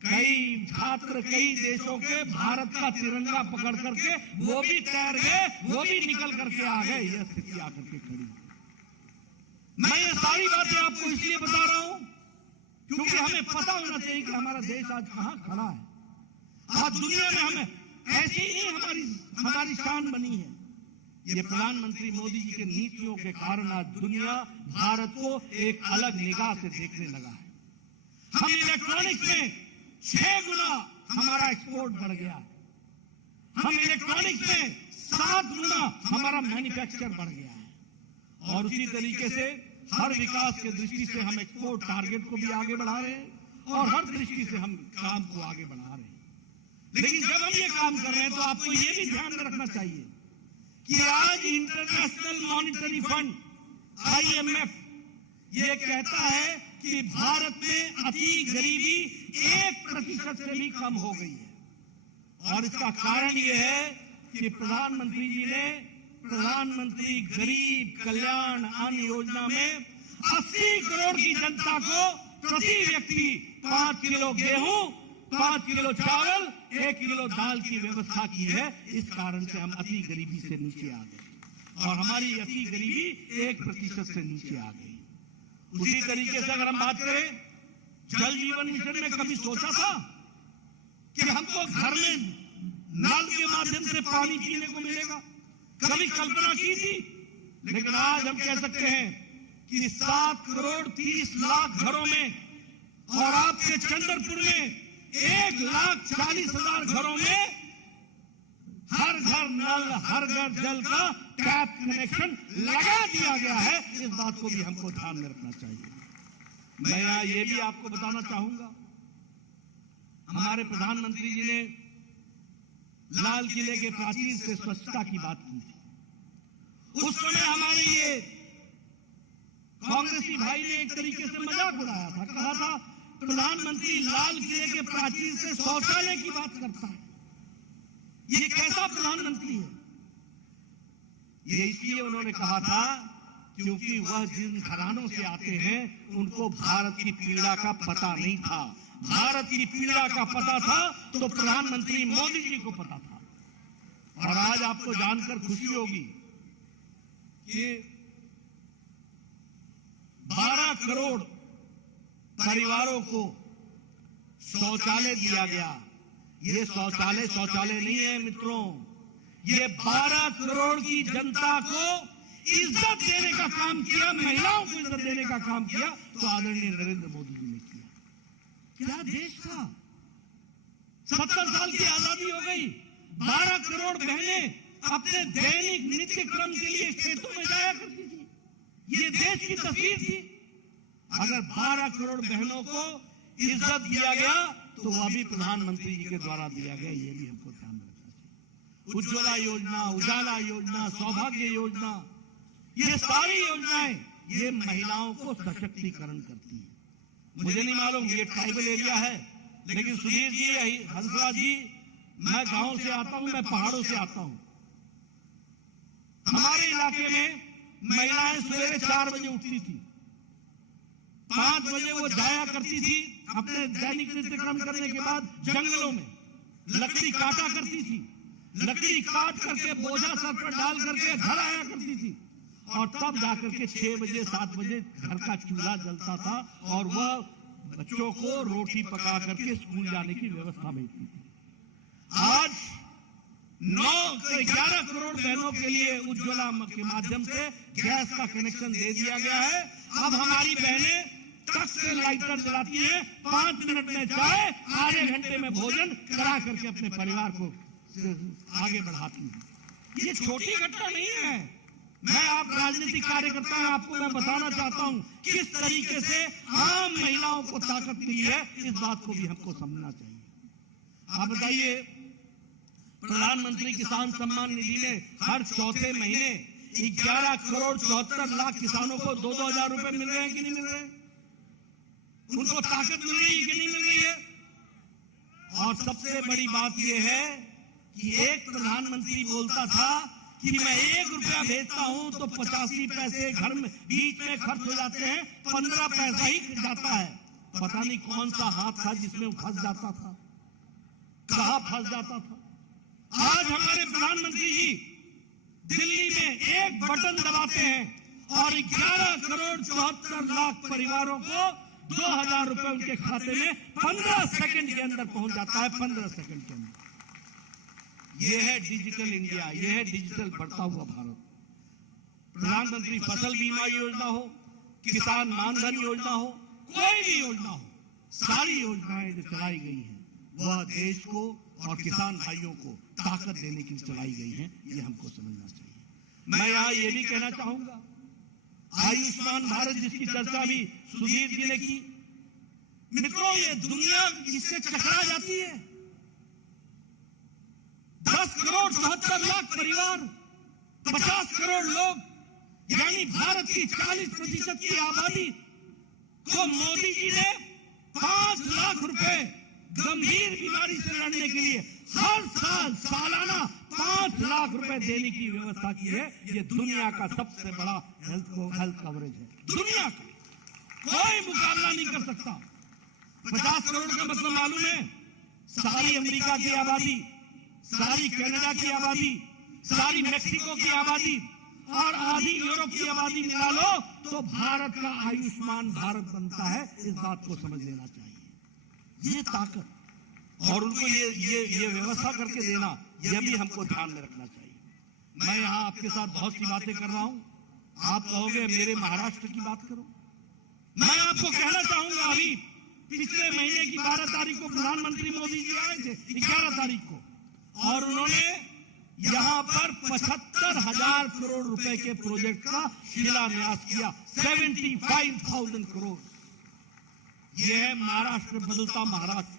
कई छात्र कई देशों के भारत का तिरंगा पकड़ करके वो भी तैर गए, वो भी निकल करके आ गए। यह स्थिति आकर के खड़ी। मैं ये सारी बातें आपको इसलिए बता रहा हूं क्योंकि हमें पता होना चाहिए कि हमारा देश आज कहां खड़ा है। आज दुनिया में हमें ऐसी ही हमारी शान बनी है। ये प्रधानमंत्री मोदी जी के नीतियों के कारण आज दुनिया भारत को एक अलग निगाह से देखने लगा है। हम इलेक्ट्रॉनिक्स में 6 गुना हमारा एक्सपोर्ट बढ़ गया है। हम इलेक्ट्रॉनिक्स में 7 गुना हमारा मैन्युफैक्चर बढ़ गया है। और उसी तरीके से हर विकास के दृष्टि से हम एक्सपोर्ट टारगेट को भी आगे बढ़ा रहे हैं और हर दृष्टि से हम काम को आगे बढ़ा रहे हैं। लेकिन जब हम ये काम कर रहे हैं तो आपको ये भी ध्यान में रखना चाहिए कि आज इंटरनेशनल मॉनिटरी फंड IMF ये कहता है कि भारत में अति गरीबी 1% से भी कम हो गई है। और इसका कारण ये है कि प्रधानमंत्री जी ने प्रधानमंत्री गरीब कल्याण अन्न योजना में 80 करोड़ की जनता को प्रति व्यक्ति 5 किलो गेहूं, 5 किलो चावल, 1 किलो दाल की व्यवस्था की है। इस कारण से हम अति गरीबी से नीचे आ गए और हमारी अति गरीबी 1% से नीचे आ गई। उसी तरीके से अगर हम बात करें जल जीवन मिशन में, कभी सोचा था कि हमको घर में नल के माध्यम से पानी पीने को मिलेगा? कभी कल्पना की थी? लेकिन आज हम कह सकते हैं कि 7 करोड़ 30 लाख घरों में और आपके चंद्रपुर में 1,40,000 घरों में हर घर नल, हर घर जल का टैप कनेक्शन लगा दिया गया है। इस बात को भी हमको ध्यान में रखना चाहिए। मैं यहाँ ये भी आपको बताना चाहूंगा, हमारे प्रधानमंत्री जी ने लाल किले के प्राचीर से स्वच्छता की बात की थी। उस समय हमारे ये कांग्रेसी भाई ने एक तरीके से मजाक उड़ाया था, कहा था प्रधानमंत्री लाल किले के प्राचीर से शौचालय की बात करता है, ये कैसा प्रधानमंत्री है? ये इसलिए उन्होंने कहा था क्योंकि वह जिन घरानों से आते हैं उनको भारत की पीड़ा का पता नहीं था। भारत की पीड़ा का पता था तो प्रधानमंत्री मोदी जी को पता था। और आज आपको जानकर खुशी होगी कि 12 करोड़ परिवारों को शौचालय दिया गया। ये शौचालय नहीं है मित्रों, ये 12 करोड़ की जनता को इज्जत देने का काम किया, महिलाओं को इज्जत देने का काम किया तो आदरणीय नरेंद्र मोदी जी ने किया। क्या देश था? 70 साल की आजादी हो गई, 12 करोड़ बहनें अपने दैनिक नित्य क्रम के लिए खेतों में जाया करती थी। ये देश की तस्वीर थी। अगर 12 करोड़ बहनों को इज्जत दिया गया तो वह भी प्रधानमंत्री जी के द्वारा दिया गया, ये भी हमको ध्यान में रखना चाहिए। उज्ज्वला योजना, उजाला योजना, सौभाग्य योजना, ये सारी योजनाएं ये महिलाओं को सशक्तिकरण करती है। मुझे नहीं मालूम ये ट्राइबल एरिया है, लेकिन सुधीर जी, हंसराज जी, मैं गांव से आता हूं, मैं पहाड़ों से आता हूं। हमारे इलाके में महिलाएं सवेरे 4 बजे उठती थी, 5 बजे वो जाया करती थी अपने दैनिक नित्यक्रम करने के बाद जंगलों में लकड़ी काटा करती थी। लकड़ी काट करके बोझा सर पर डाल करके घर आया करती थी और तब जाकर के 6 बजे 7 बजे घर का चूल्हा जलता था और वह बच्चों को रोटी पका करके स्कूल जाने की व्यवस्था भेजती थी। आज 11 करोड़ बहनों के लिए उज्ज्वला के माध्यम से गैस का कनेक्शन दे दिया गया है। अब हमारी बहनें टक से लाइटर जलाती हैं, 5 मिनट में चाय, आधे घंटे में भोजन करा करके अपने परिवार को आगे बढ़ाती हैं। ये छोटी घटना नहीं है। मैं आप राजनीतिक कार्यकर्ता हैं, आपको मैं बताना चाहता हूं किस तरीके से आम महिलाओं को ताकत मिली है। इस बात को भी हमको समझना चाहिए। आप बताइए, प्रधानमंत्री किसान सम्मान निधि में हर चौथे महीने 11 करोड़ 74 लाख किसानों को 2-2 हजार रुपए मिल रहे हैं कि नहीं मिल रहे हैं? उनको ताकत मिल रही है कि नहीं मिल रही है? और सबसे बड़ी बात यह है कि एक प्रधानमंत्री बोलता था कि मैं 1 रुपया भेजता हूं तो 85 पैसे घर में बीच में खर्च हो जाते हैं, 15 पैसा ही जाता है। पता नहीं कौन सा हाथ था जिसमें वो फंस जाता था, कहां फंस जाता था। आज हमारे प्रधानमंत्री जी दिल्ली में एक बटन दबाते हैं और 11 करोड़ 74 लाख परिवारों को 2000 रुपए उनके खाते में 15 सेकंड के अंदर पहुंच जाता है, 15 सेकंड के अंदर। यह है डिजिटल इंडिया, यह है डिजिटल बढ़ता हुआ भारत। प्रधानमंत्री फसल बीमा योजना हो, किसान मानधन योजना हो, कोई भी योजना हो, सारी योजनाएं जो चलाई गई हैं वह देश को और किसान भाइयों को ताकत देने के लिए चलाई गई हैं, ये हमको समझना चाहिए। मैं यहां ये भी कहना चाहूंगा, आयुष्मान भारत जिसकी चर्चा भी सुधीर जी ने की, मित्रों ये दुनिया इससे चकरा जाती है। 10 करोड़ 74 लाख परिवार, 50 करोड़ लोग, यानी भारत की 40% की आबादी को मोदी जी ने 5 लाख रुपए गंभीर बीमारी से लड़ने के लिए हर साल सालाना 5 लाख रुपए देने की व्यवस्था की है। ये दुनिया का सबसे बड़ा हेल्थ कवरेज है, दुनिया का कोई मुकाबला नहीं कर सकता। 50 करोड़ का मतलब मालूम है, सारी अमेरिका की आबादी, सारी कनाडा की आबादी, सारी मेक्सिको की आबादी और आधी यूरोप की आबादी मिला लो तो भारत का आयुष्मान भारत बनता है। इस बात को समझ लेना चाहिए। ये ताकत और उनको ये व्यवस्था करके देना, यह भी हमको ध्यान में रखना चाहिए। मैं यहां आपके साथ बहुत सी बातें कर रहा हूं, आप कहोगे मेरे महाराष्ट्र की बात करो। मैं आपको कहना चाहूंगा, अभी पिछले महीने की 12 तारीख को प्रधानमंत्री मोदी जी आए थे, 11 तारीख को, और उन्होंने यहां पर 75,000 करोड़ रुपए के प्रोजेक्ट का शिलान्यास किया। 75,000 करोड़। यह है महाराष्ट्र बदलता महाराष्ट्र।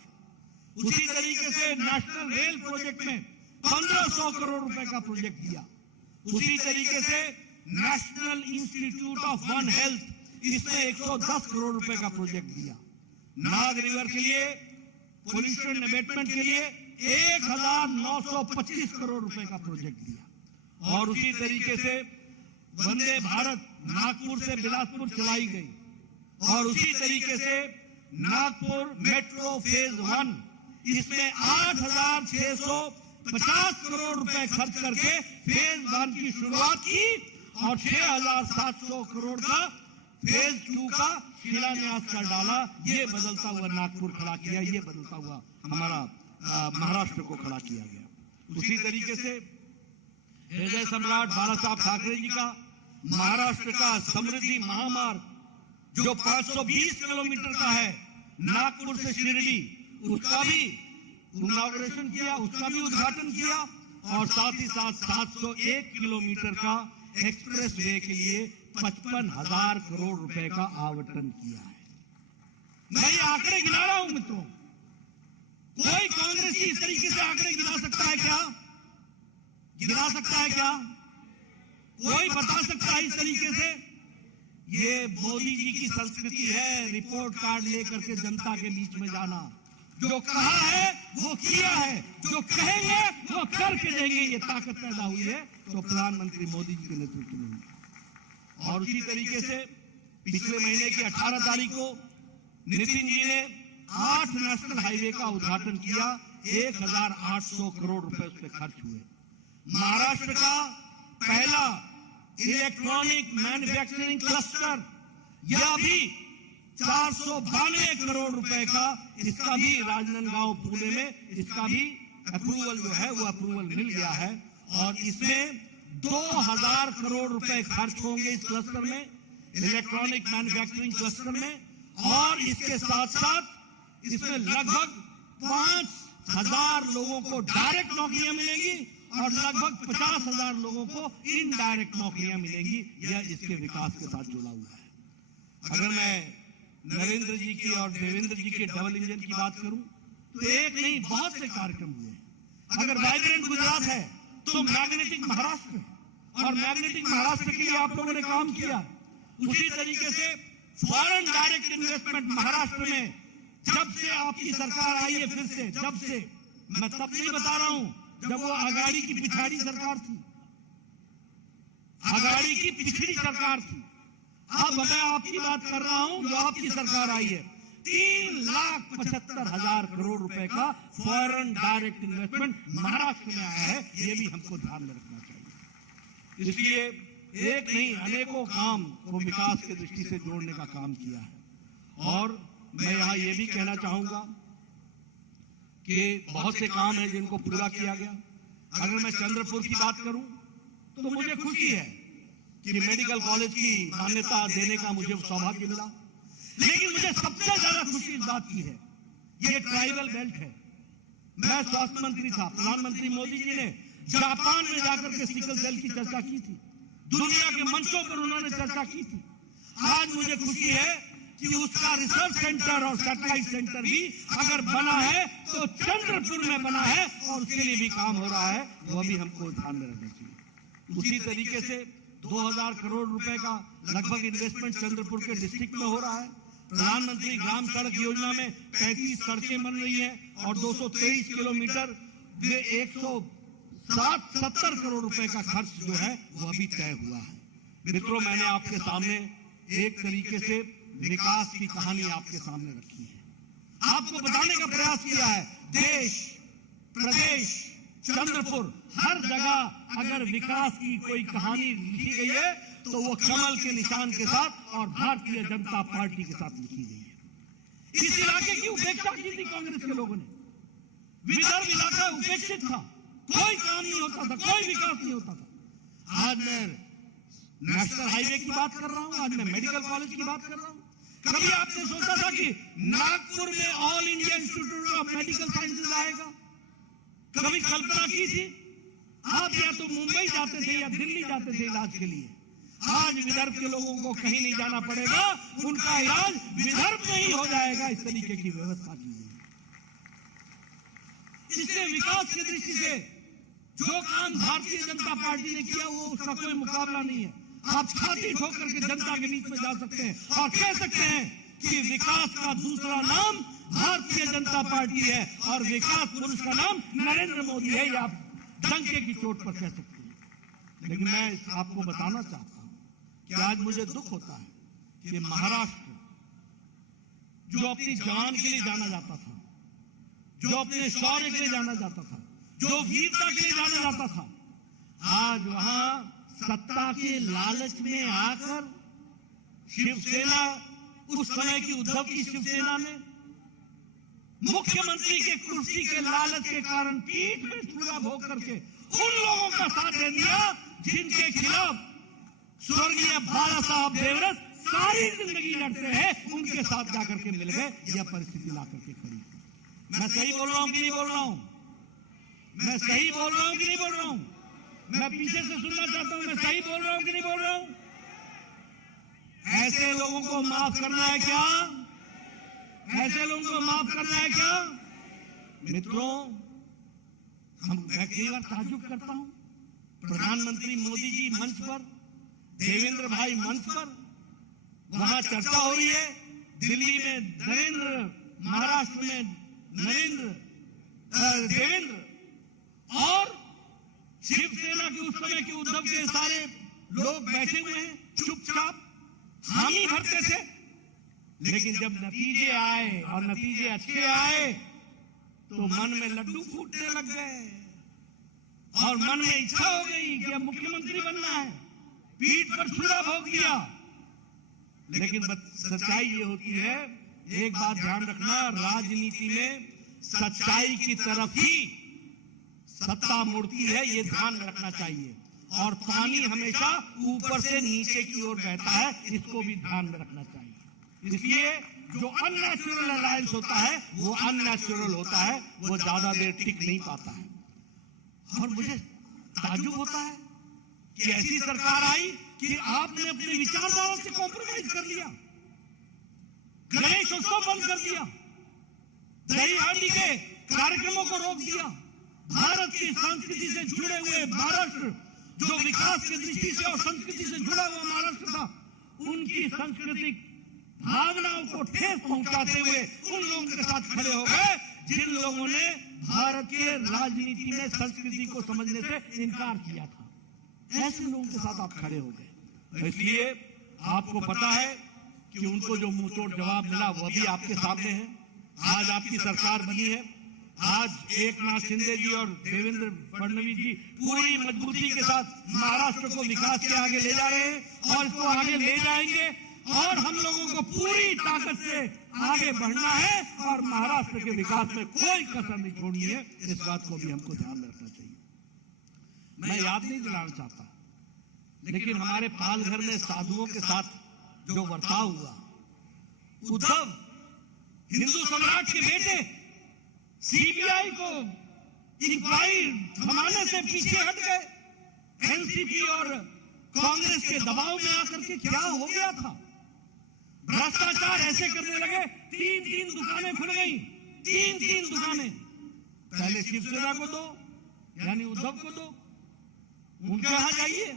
उसी तरीके से नेशनल रेल प्रोजेक्ट में 1500 करोड़ रुपए का प्रोजेक्ट दिया। उसी तरीके से national institute of one health, इसमें 110 करोड़ रुपए का प्रोजेक्ट दिया। नाग रिवर के लिए, पोल्यूशन अबेटमेंट के लिए 1925 करोड़ रुपए का प्रोजेक्ट दिया। और उसी तरीके से वंदे भारत नागपुर से बिलासपुर चलाई गई, और उसी तरीके से नागपुर मेट्रो फेज 1, इसमें 8,650 करोड़ रुपए खर्च करके फेज 1 की शुरुआत की और 6,700 करोड़ का फेज 2 का शिलान्यास कर डाला। ये बदलता हुआ नागपुर खड़ा किया, ये बदलता हुआ हमारा महाराष्ट्र को खड़ा किया गया। उसी तरीके से हृदय सम्राट बाला साहब ठाकरे जी का महाराष्ट्र का समृद्धि महामार्ग जो 520 किलोमीटर का है, नागपुर से शिरडी, उसका भी इनॉग्रेशन किया, उसका भी उद्घाटन किया, और साथ ही साथ 701 किलोमीटर का एक्सप्रेस वे के लिए 55,000 करोड़ रुपए का आवंटन किया है। मैं ये आंकड़े गिना रहा हूं मित्रों, कोई कांग्रेसी इस तरीके से आंकड़े गिना सकता है क्या? गिना सकता है क्या? कोई बता सकता है इस तरीके से? ये मोदी जी की संस्कृति है, रिपोर्ट कार्ड लेकर के जनता के बीच में जाना। जो कहा है वो किया है, जो कहेंगे वो करके देंगे। ये ताकत पैदा हुई है तो प्रधानमंत्री मोदी जी के नेतृत्व में हुई। और उसी तरीके से पिछले महीने की 18 तारीख को नितिन जी ने 8 नेशनल हाईवे का उद्घाटन किया। 1,800 करोड़ रुपए उस पर खर्च हुए। महाराष्ट्र का पहला इलेक्ट्रॉनिक मैन्युफैक्चरिंग क्लस्टर, यह भी 492 करोड़ रुपए का, इसका भी राजनांदगांव पुणे में इसका भी अप्रूवल जो है वो अप्रूवल मिल गया है। और इसमें 2,000 करोड़ रुपए खर्च होंगे इस क्लस्टर में, इलेक्ट्रॉनिक मैन्युफैक्चरिंग क्लस्टर में। और इसके साथ साथ इसमें लगभग 5,000 लोगों को डायरेक्ट नौकरियां मिलेंगी और लगभग 50,000 लोगों को इनडायरेक्ट नौकरियां मिलेंगी। यह इसके विकास के साथ जुड़ा हुआ है। अगर मैं नरेंद्र जी की और देवेंद्र जी के डबल इंजन की बात करूं तो एक नहीं बहुत से कार्यक्रम हुए। अगर वाइब्रेंट गुजरात है तो मैग्नेटिक महाराष्ट्र, और मैग्नेटिक महाराष्ट्र के लिए आप लोगों ने काम किया। उसी तरीके से फॉरेन डायरेक्ट इन्वेस्टमेंट महाराष्ट्र में जब से आपकी सरकार आई है, फिर से जब से, मैं तब नहीं बता रहा हूं जब वो आघाड़ी की पिछाड़ी सरकार थी, आघाड़ी की पिछड़ी सरकार थी। अब मैं आपकी बात कर रहा हूं जो आपकी सरकार आई है। 3,75,000 करोड़ रुपए का फॉरेन डायरेक्ट इन्वेस्टमेंट महाराष्ट्र में आया है, ये भी हमको ध्यान में रखना चाहिए। इसलिए एक नहीं अनेकों काम को विकास की दृष्टि से जोड़ने का काम किया है। और मैं यहां ये भी कहना चाहूंगा कि बहुत से काम हैं जिनको पूरा किया गया। अगर मैं चंद्रपुर की बात करूं तो मुझे खुशी है कि मेडिकल कॉलेज की मान्यता देने का मुझे सौभाग्य मिला, लेकिन मुझे सबसे ज्यादा खुशी इस बात की है, ये ट्राइबल बेल्ट है। मैं स्वास्थ्य मंत्री था, प्रधानमंत्री मोदी जी ने जापान में जाकर के सिकल सेल की चर्चा की थी, दुनिया के मंचों पर उन्होंने चर्चा की थी। आज मुझे खुशी है कि उसका रिसर्च सेंटर और सैटेलाइट सेंटर भी अगर बना है तो चंद्रपुर में बना है, और उसके लिए भी काम हो रहा है, वह भी हमको ध्यान में रखना चाहिए। उसी तरीके से 2,000 करोड़ रुपए का लगभग इन्वेस्टमेंट चंद्रपुर के डिस्ट्रिक्ट में हो रहा है। प्रधानमंत्री ग्राम सड़क योजना में 35 सड़कें बन रही हैं और 223 किलोमीटर में 170 करोड़ रुपए का खर्च जो है वह भी तय हुआ है। मित्रों, मैंने आपके सामने एक तरीके से विकास की कहानी आपके सामने रखी है, आपको बताने का प्रयास किया है। देश, प्रदेश, चंद्रपुर, हर जगह अगर विकास की कोई कहानी लिखी गई है तो वो कमल के निशान के साथ और भारतीय जनता पार्टी के साथ लिखी गई है। इस इलाके की उपेक्षा की थी कांग्रेस के लोगों ने। विदर्भ इलाका उपेक्षित था, कोई काम नहीं होता था, कोई विकास नहीं होता था। आज मैं नेशनल हाईवे की बात कर रहा हूं, आज मैं मेडिकल कॉलेज की बात कर रहा हूं। कभी आपने सोचा था कि नागपुर में all India institute of medical sciences आएगा? कभी कल्पना की थी? आप या तो मुंबई जाते थे या दिल्ली जाते थे इलाज के लिए। आज विदर्भ के लोगों को कहीं नहीं जाना पड़ेगा, उनका इलाज विदर्भ में ही हो जाएगा। इस तरीके की व्यवस्था की गई। इसलिए विकास की दृष्टि से जो काम भारतीय जनता पार्टी ने किया वो उसका कोई मुकाबला नहीं है। आप छाती ठोक करके जनता के बीच में जा सकते हैं और कह सकते हैं कि विकास का दूसरा नाम भारतीय जनता पार्टी है और विकास पुरुष का नाम नरेंद्र मोदी है। ये आप डंके की चोट पर कह सकते हैं। लेकिन मैं आपको बताना चाहता हूं कि आज मुझे दुख होता है कि महाराष्ट्र, जो अपनी जवान के लिए जाना जाता था, जो अपने शौर्य के लिए जाना जाता था, जो वीरता के लिए जाना जाता था, आज वहां सत्ता के लालच में आकर शिवसेना, उस समय की उद्धव की शिवसेना ने मुख्यमंत्री के कुर्सी के लालच के कारण पीठ में छुरा भोग करके उन लोगों का साथ दे दिया जिनके खिलाफ स्वर्गीय बाला साहब देवरस सारी जिंदगी लड़ते हैं, उनके साथ जाकर के मिल गए। यह परिस्थिति ला करके खड़ी। मैं सही बोल रहा हूं कि नहीं बोल रहा हूं? मैं सही बोल रहा हूं कि नहीं बोल रहा हूं? मैं पीछे से सुनना चाहता हूं, मैं सही बोल रहा हूं कि नहीं बोल रहा हूं? ऐसे लोगों को माफ करना है क्या? ऐसे लोगों को माफ करना है क्या? मित्रों, मैं कई बार ताज्जुब करता हूं, प्रधानमंत्री मोदी जी मंच पर, देवेंद्र भाई मंच पर, वहां चर्चा हो रही है, दिल्ली में नरेंद्र, महाराष्ट्र में देवेंद्र, और शिवसेना के उस समय के उद्धव के सारे लोग बैठे हुए हैं चुपचाप, हामी भरते थे। लेकिन जब नतीजे आए और नतीजे अच्छे आए तो मन में लड्डू फूटने लग गए और मन में इच्छा हो गई कि अब मुख्यमंत्री बनना है। पीठ पर छुरा भोग दिया। लेकिन सच्चाई ये होती है, एक बात ध्यान रखना, राजनीति में सच्चाई की तरफ ही सत्ता मुड़ती है, ये ध्यान में रखना चाहिए। और पानी हमेशा ऊपर से नीचे की ओर बहता है, इसको भी ध्यान में रखना चाहिए। इसलिए जो अननेचुरल अलायंस होता है वो अननेचुरल होता है, वो ज्यादा देर टिक नहीं पाता है। और मुझे ताज्जुब होता है कि ऐसी सरकार आई कि आपने अपनी विचारधारा से कॉम्प्रोमाइज कर लिया, गणेश उत्सव बंद कर दिया, दही हांडी के कार्यक्रमों को रोक दिया। भारत की संस्कृति से जुड़े हुए महाराष्ट्र, जो विकास की दृष्टि से और संस्कृति से जुड़ा हुआ महाराष्ट्र था, उनकी सांस्कृतिक भावनाओं को ठेस पहुंचाते हुए उन लोगों के साथ खड़े हो गए जिन लोगों ने भारत के राजनीति में संस्कृति को समझने से इनकार किया था। ऐसे लोगों के साथ आप खड़े हो गए। इसलिए आपको पता है कि उनको जो मुंहतोड़ जवाब मिला वो अभी आपके सामने है। आज आपकी सरकार बनी है, आज एकनाथ शिंदे जी और देवेंद्र फडणवीस जी पूरी मजबूती के साथ महाराष्ट्र को विकास के आगे ले जा रहे हैं और इसको आगे ले जाएंगे और हम लोगों को पूरी ताकत से आगे बढ़ना है और महाराष्ट्र के विकास में कोई कसर नहीं छोड़नी है। इस बात को भी हमको ध्यान में रखना चाहिए। मैं याद नहीं दिलाना चाहता, लेकिन हमारे पालघर में साधुओं के साथ जो बर्ताव हुआ, उद्धव हिंदू सम्राट के बेटे सीबीआई को इंक्वायरी थमाने से पीछे हट गए। एनसीपी और कांग्रेस के दबाव में आकर के क्या हो गया था, भ्रष्टाचार ऐसे करने लगे, 3-3 दुकानें खुल गई, 3-3 दुकानें। पहले शिवसेना को दो, यानी उद्धव को दो, उनके यहां जाइए,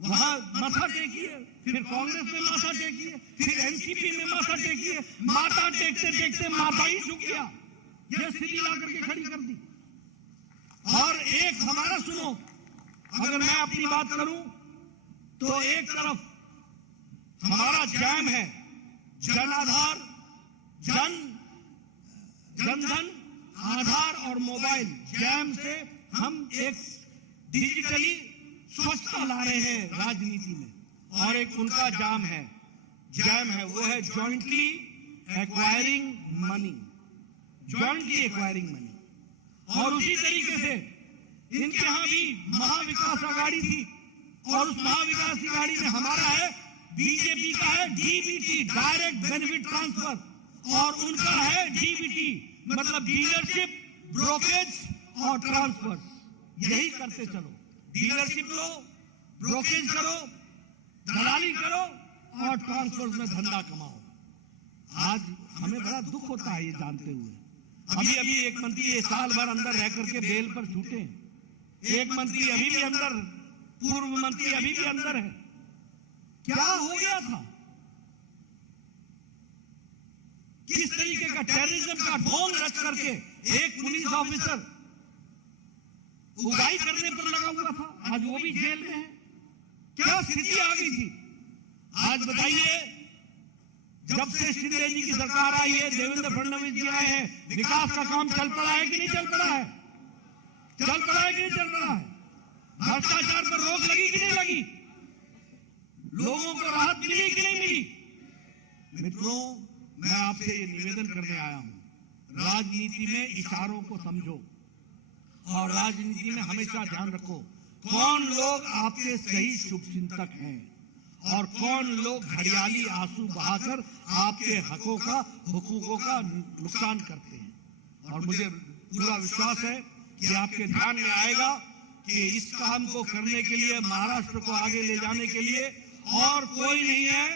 वहां माथा टेकिए, फिर कांग्रेस में माथा टेकिए, फिर एनसीपी में माथा टेकिए। माथा टेकते टेकते माथा ही झुक गया, यह स्थिति ला करके खड़ी कर दी। और एक हमारा सुनो, अगर मैं अपनी बात करूं तो एक तरफ हमारा जैम है, जन आधार, जनधन आधार और मोबाइल जैम से हम एक डिजिटली स्वच्छता ला रहे हैं राजनीति में, और एक उनका जैम है वो है jointly acquiring money, jointly acquiring money. और उसी तरीके से इनके यहां भी महाविकास अघाड़ी थी और उस महाविकास अघाड़ी में हमारा है, बीजेपी का है डीबीटी, डायरेक्ट बेनिफिट ट्रांसफर, और उनका है डीबीटी मतलब डीलरशिप, ब्रोकेज और ट्रांसफर। यही करते चलो, डीलरशिप लो, ब्रोकेज करो, दलाली करो और ट्रांसफर में धंधा कमाओ। आज हमें बड़ा दुख होता है ये जानते हुए। अभी एक मंत्री ये साल भर अंदर रह करके बेल पर छूटे, एक मंत्री अभी भी अंदर, पूर्व मंत्री अभी भी अंदर है। क्या हो गया था, किस तरीके का टेररिज्म का ढोंग रच करके एक पुलिस ऑफिसर उगाई करने पर लगा हुआ था, आज वो भी जेल में है। क्या स्थिति आ गई थी। आज बताइए, जब से शिंदे जी की सरकार आई है, देवेंद्र फडणवीस जी आए हैं, विकास का काम चल पड़ा है कि नहीं चल पड़ा है, चल पड़ा है कि नहीं चल पड़ा है, भ्रष्टाचार पर रोक लगी कि नहीं लगी, लोगों को राहत मिली कि नहीं मिली। मित्रों, मैं आपसे ये निवेदन करने आया हूं, राजनीति में इशारों को समझो और राजनीति में हमेशा ध्यान रखो कौन लोग आपके सही शुभचिंतक हैं और कौन लोग घड़ियाली आंसू बहाकर आपके हुकूकों का नुकसान करते हैं। और मुझे पूरा विश्वास है कि आपके ध्यान में आएगा कि इस काम को करने के लिए, महाराष्ट्र को आगे ले जाने के लिए और कोई नहीं है,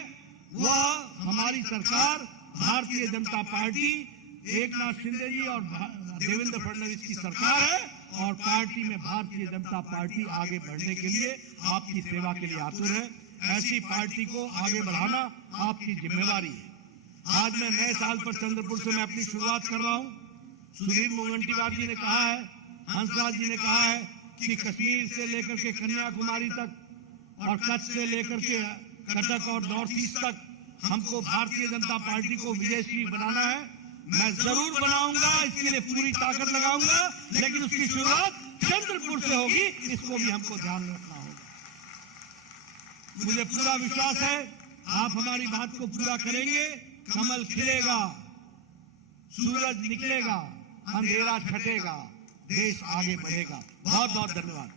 वह हमारी सरकार, भारतीय जनता पार्टी, एकनाथ शिंदे जी और देवेंद्र फडणवीस की सरकार है। और पार्टी में भारतीय जनता पार्टी आगे बढ़ने के लिए आपकी सेवा के लिए आतुर है। ऐसी पार्टी को आगे बढ़ाना आपकी जिम्मेवारी है। आज मैं नए साल पर चंद्रपुर से मैं अपनी शुरुआत कर रहा हूं। सुधीर मुनगंटीवार जी ने कहा है, हंसराज जी ने कहा है कि कश्मीर से लेकर के कन्याकुमारी तक और कच्छ से लेकर के कटक और नॉर्थ ईस्ट तक हमको भारतीय जनता पार्टी को विजयश्री बनाना है। मैं जरूर बनाऊंगा, इसके लिए पूरी ताकत लगाऊंगा, लेकिन उसकी शुरुआत चंद्रपुर से होगी, इसको भी हमको ध्यान में रखना होगा। मुझे पूरा विश्वास है आप हमारी बात को पूरा करेंगे। कमल खिलेगा, सूरज निकलेगा, अंधेरा छटेगा, देश आगे बढ़ेगा। बहुत बहुत धन्यवाद।